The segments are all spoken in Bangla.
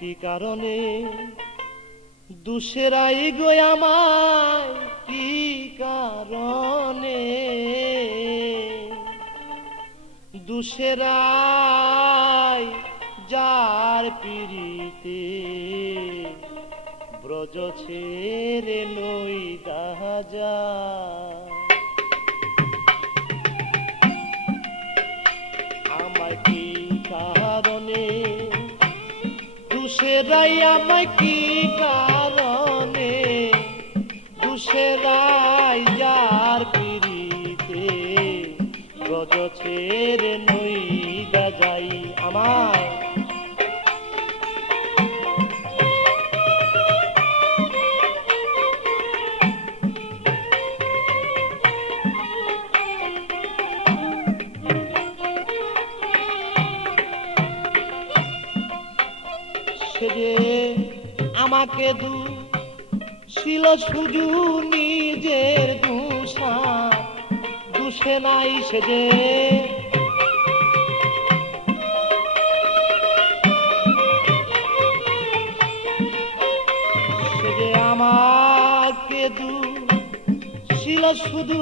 কি কারণে দুসেরাই গো আমায় কি কারণে দুসেরাই যার পিরিতে ব্রজ ছেড়ে নই দাজা আমায় কি কারণে দুসেরাই আমায় কি কারণে দুসেরাই যার পিরিতে ব্রজ ছেড়ে নই দাজাই আমায় যে আমাকে ছিল শুধু নিজের দুষা দুষে নাই সে যে আমাকে ছিল শুধু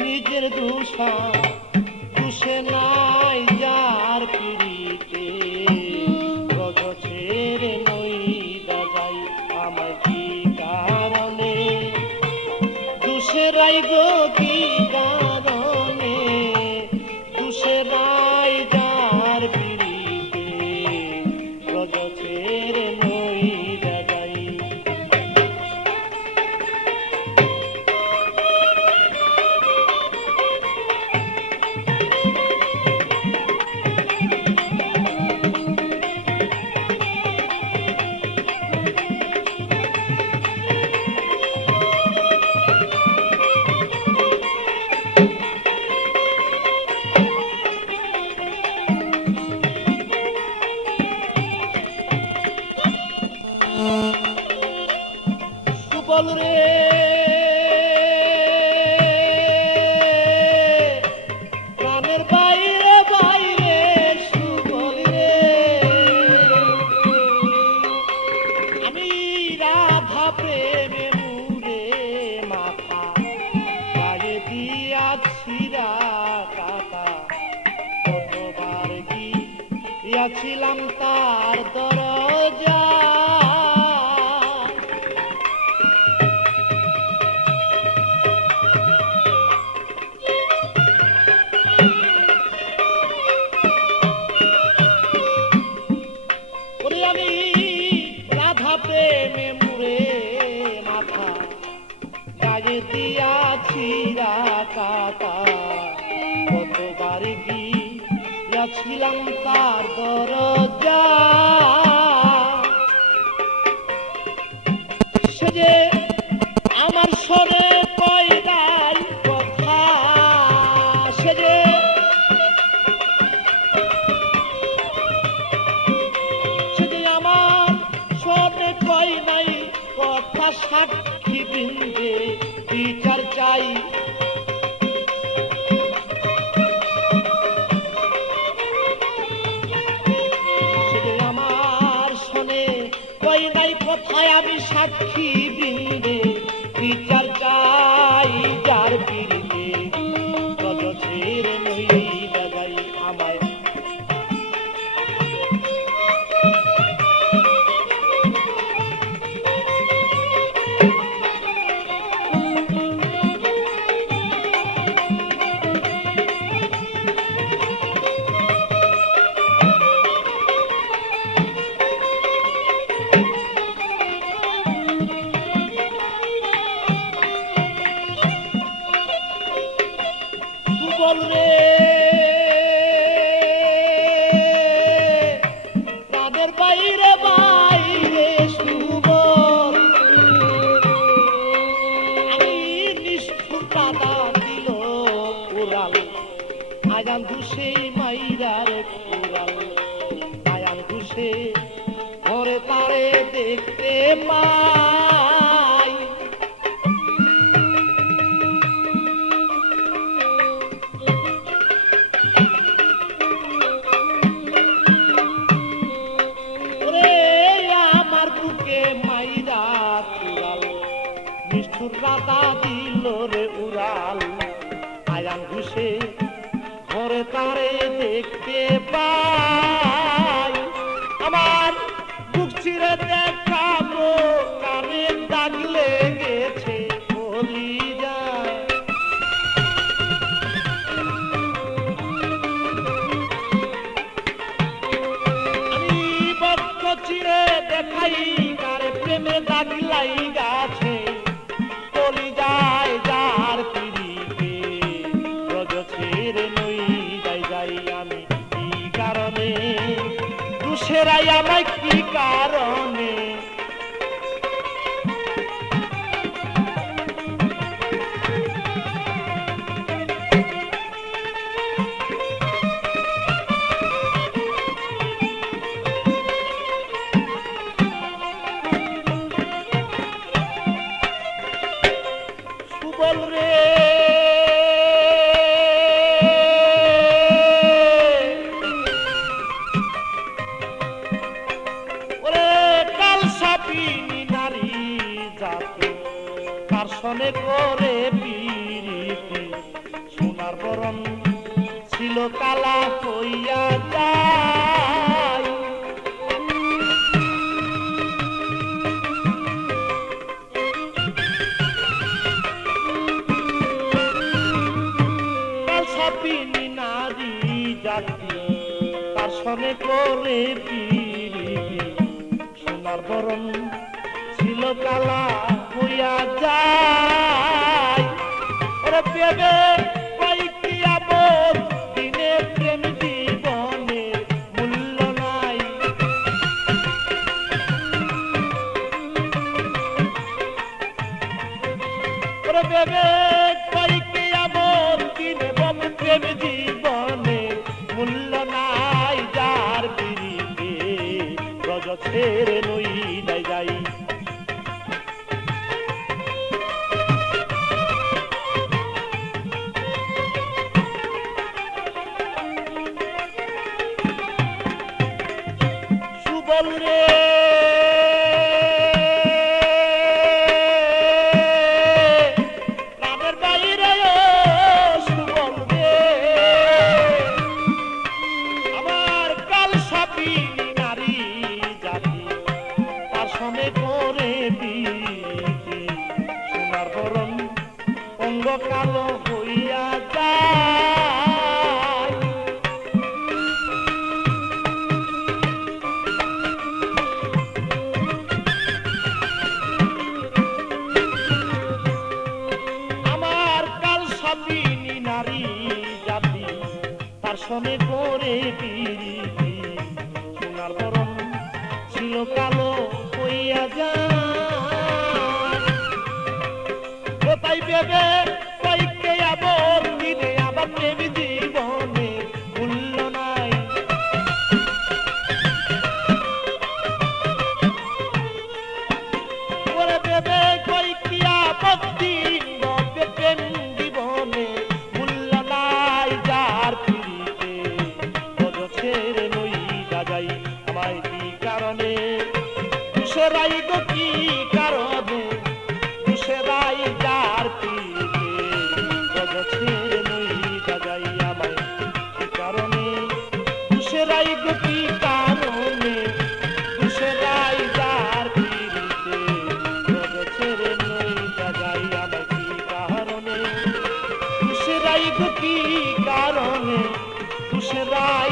নিজের দুষা দুষে নাই যার পিড়িতে ছেড়ে নই দাজাই আমায় কি কারণে দুসেরাই গো কি কারণে দুসেরাই যার পিড়িতে ব্রজ ছেড়ে নই দাজাই সুবল রে প্রাণের বাইরে বাইরে সুবল রে আমি রাধা প্রেমে মুরে মাথা গায়ে দিয়াছি কাকা কতবার গিয়াছিলাম তার দরজা আমি রাধা প্রেমে মুরে মাথা গায়ে দিয়াছি কাকা কতবার গিয়াছিলাম তার দরজা সে যে আমার শোনে কয়দাই কথা সে যে কই নাই কথা সাক্ষী বৃন্দে বিচার চাই আমার শোনে কই নাই কথায় আমি সাক্ষী বৃন্দে বিচার চাই যার পিড়িতে ব্রজ ছেড়ে নই দাজাই আমায় সুবল রে প্রাণের বাইরে বাইরে সুবল আমি নিষ্ঠুর কাদা দিল উড়াল আয়ান দুষে মাইরার উড়াল আয়ান দুষে ঘরে তারে দেখতে পাই ওরে রাতা দিল রে উড়াল আয়ান ঘুষে ঘরে তারে দেখতে পাই আমার বুক চিরে দেখাবো কানে দাগ লেগেছে বলি যায় আমি বক্ষ চিরে দেখাই কারে প্রেমে দাগ লাইগাছে বলি যায় যার পিড়িতে রজ ছেড়ে নই যাই আমি কি কারণে দুসেরাই আমায় কি কারণে সুবল রে কারসনে করে পিরিতি সোনার বরণ ছিল কালা হইয়া যায় কালসাপিনী নারী জাতি কারসনে করে পিরিতি সোনার বরণ ছিল কালা হইয়া যায় ওরে পেবে কয়েকটি আমল দিনে প্রেম জীবনে মূল্য নাই ওরে পেবে কয়েকটি আমল দিনে বলে প্রেম জীবনে মূল্য নাই যার পিড়িতে রজ ছেড়ে নই যাই সুবল রে প্রাণের বাইরে সুবল রে আমার কালসাপিনী নারী জাতি তার সঙ্গে করে পিরিতি সোনার বরণ অঙ্গ কালো হইয়া যায় নারী জাতি তার সনে করে পিরিতি সোনার বরণ ছিল কালো হইয়া যায় তাই ভেবে কয়েককে আবার দিনে আবার প্রেম জীবনে মূল্য নাই ওরে ভেবে কয়েকটি আপত্তি প্রেম জীবনে মূল্য নাই যার পিড়িতে রজ ছেড়ে নই যাই আমায় কি কারণে দুসেরাই গো কি কারণে দুসেরাই যার পিড়িতে রজ ছেড়ে নই যাই আমায় কি কারণে দুসেরাই গো কি কারণে দুসেরাই যার পিড়িতে রজ ছেড়ে নই যাই আমায় কি কারণে দুসেরাই গো কি কারণে দুসেরাই